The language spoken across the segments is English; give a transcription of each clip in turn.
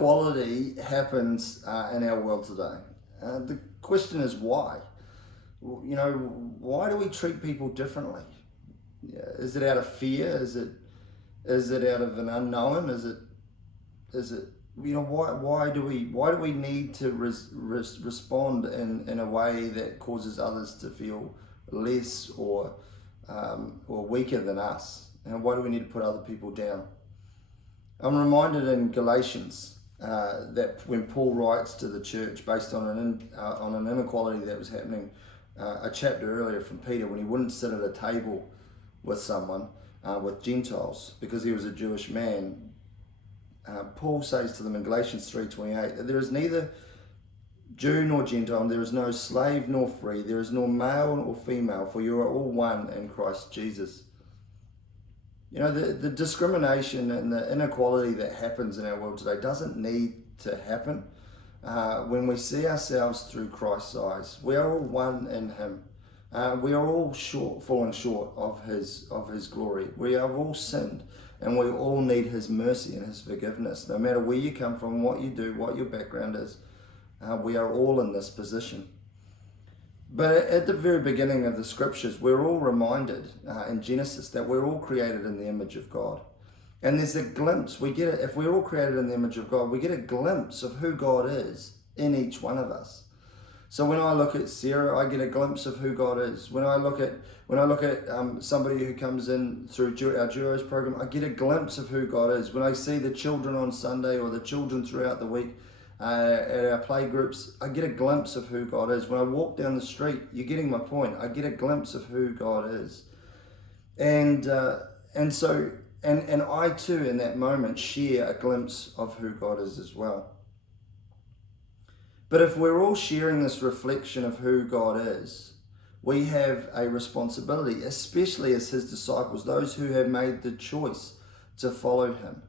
inequality happens in our world today. The question is why? Why do we treat people differently? Is it out of fear? Is it out of an unknown? Is it why do we need to respond in a way that causes others to feel less or weaker than us? And why do we need to put other people down? I'm reminded in Galatians that when Paul writes to the church based on an inequality that was happening a chapter earlier from Peter, when he wouldn't sit at a table with someone, with Gentiles, because he was a Jewish man, Paul says to them in Galatians 3:28 that there is neither Jew nor Gentile, and there is no slave nor free, there is no male or female, for you are all one in Christ Jesus. The discrimination and the inequality that happens in our world today doesn't need to happen. When we see ourselves through Christ's eyes, we are all one in Him. We are all falling short of His glory. We have all sinned, and we all need His mercy and His forgiveness. No matter where you come from, what you do, what your background is, we are all in this position. But at the very beginning of the scriptures, we're all reminded in Genesis that we're all created in the image of God. And there's a glimpse, if we're all created in the image of God, we get a glimpse of who God is in each one of us. So when I look at Sarah, I get a glimpse of who God is. When I look at somebody who comes in through our Duos program, I get a glimpse of who God is. When I see the children on Sunday or the children throughout the week, at our play groups, I get a glimpse of who God is. When I walk down the street, you're getting my point, I get a glimpse of who God is. And I too in that moment share a glimpse of who God is as well. But if we're all sharing this reflection of who God is, we have a responsibility, especially as His disciples, those who have made the choice to follow Him.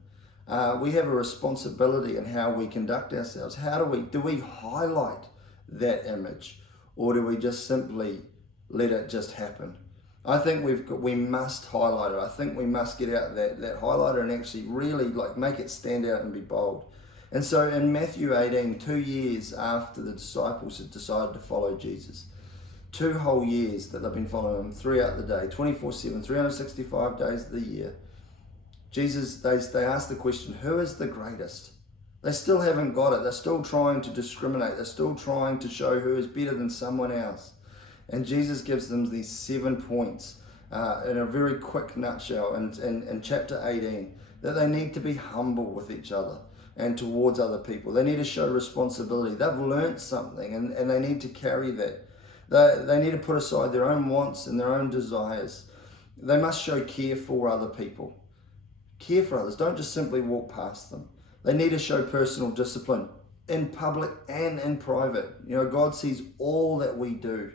We have a responsibility in how we conduct ourselves. Do we highlight that image, or do we just simply let it just happen? I think we must highlight it. I think we must get out that highlighter and actually really make it stand out and be bold. And so in Matthew 18, 2 years after the disciples had decided to follow Jesus, 2 whole years that they've been following Him throughout the day, 24/7, 365 days of the year, they asked the question, who is the greatest? They still haven't got it. They're still trying to discriminate. They're still trying to show who is better than someone else. And Jesus gives them these 7 points in a very quick nutshell in chapter 18, that they need to be humble with each other and towards other people. They need to show responsibility. They've learned something and they need to carry that. They need to put aside their own wants and their own desires. They must show care for other people. Care for others. Don't just simply walk past them. They need to show personal discipline in public and in private. God sees all that we do.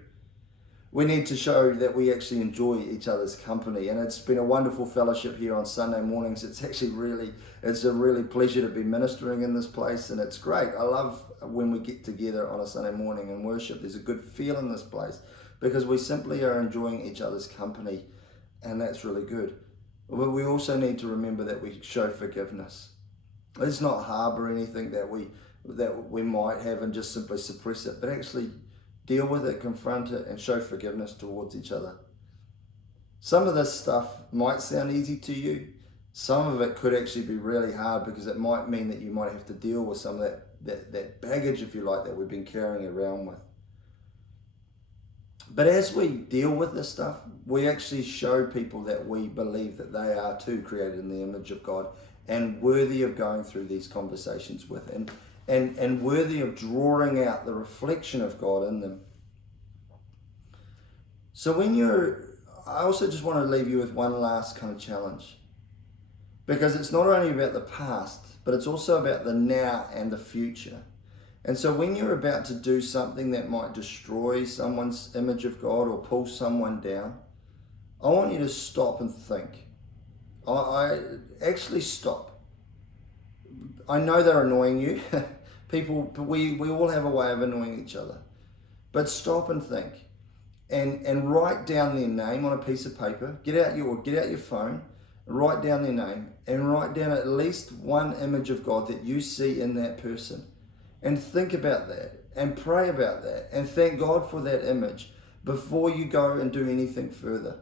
We need to show that we actually enjoy each other's company, and it's been a wonderful fellowship here on Sunday mornings. It's a really pleasure to be ministering in this place, and it's great. I love when we get together on a Sunday morning and worship. There's a good feel in this place because we simply are enjoying each other's company, and that's really good. But we also need to remember that we show forgiveness. Let's not harbor anything that we might have and just simply suppress it, but actually deal with it, confront it, and show forgiveness towards each other. Some of this stuff might sound easy to you. Some of it could actually be really hard because it might mean that you might have to deal with some of that baggage, if you like, that we've been carrying around with. But as we deal with this stuff, we actually show people that we believe that they are too created in the image of God and worthy of going through these conversations with, and worthy of drawing out the reflection of God in them. So I also just want to leave you with one last kind of challenge, because it's not only about the past, but it's also about the now and the future. And so when you're about to do something that might destroy someone's image of God or pull someone down, I want you to stop and think. I actually stop. I know they're annoying you. We all have a way of annoying each other. But stop and think. And write down their name on a piece of paper. Get out your phone write down their name, and write down at least one image of God that you see in that person. And think about that, and pray about that, and thank God for that image before you go and do anything further.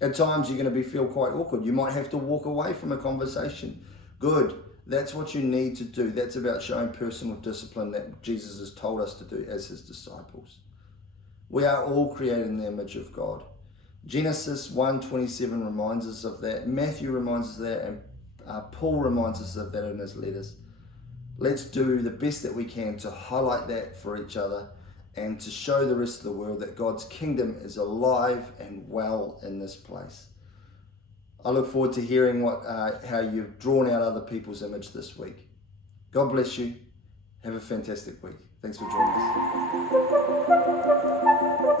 At times you're going to feel quite awkward. You might have to walk away from a conversation. Good. That's what you need to do. That's about showing personal discipline that Jesus has told us to do as his disciples. We are all created in the image of God. Genesis 1:27 reminds us of that. Matthew reminds us of that, and Paul reminds us of that in his letters. Let's do the best that we can to highlight that for each other and to show the rest of the world that God's kingdom is alive and well in this place. I look forward to hearing how you've drawn out other people's image this week. God bless you. Have a fantastic week. Thanks for joining us.